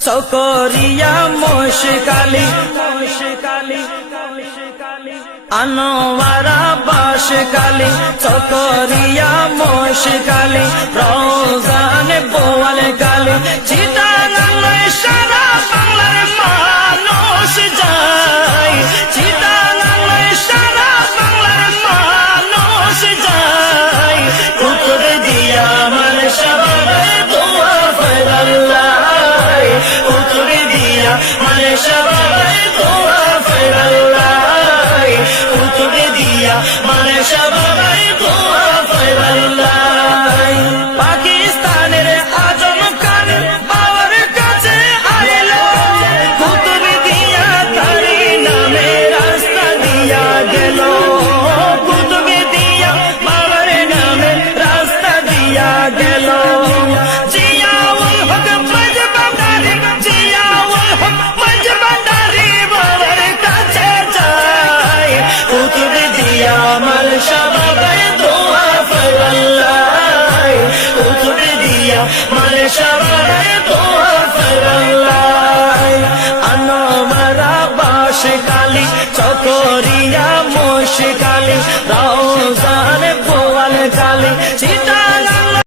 চকরিয়া মোশকালি আনোয়ারা বাসকালি চকরিয়া মোশকালি রওজান বোয়াল কালি চিটাগাঙ্গে সারা বাংলার মানুষ যায় চিটাগাঙ্গে সারা বাংলার মানুষ যায় কুতুব দিয়া মান সবাবে দোয়া ফেরাল্লাহ কুতুব দিয়া মান সবাবে দোয়া ফেরাল্লাহ কুতুব দিয়া মান সবাবে দোয়া ফেরাল্লাহ পাকিস্তানের আজম খান বাবার কাছে আইলো কুতুব দিয়া তারি নামে রাস্তা দিয়া গেল কুতুব দিয়া বাবার নামে রাস্তা দিয়া গেল জিয়াউল হক মজবাদারি জিয়াউল হক মজবাদারি বাবার কাছে যায় কুতুব দিয়া মাল সবাবে দোয়া ফেরাল্লাহ কুতুব দিয়া মাল সবাবে দোয়া ফেরাল্লাহ আনোয়ারা বাসকালি চকরিয়া মোশকালি রওজান বোয়াল কালি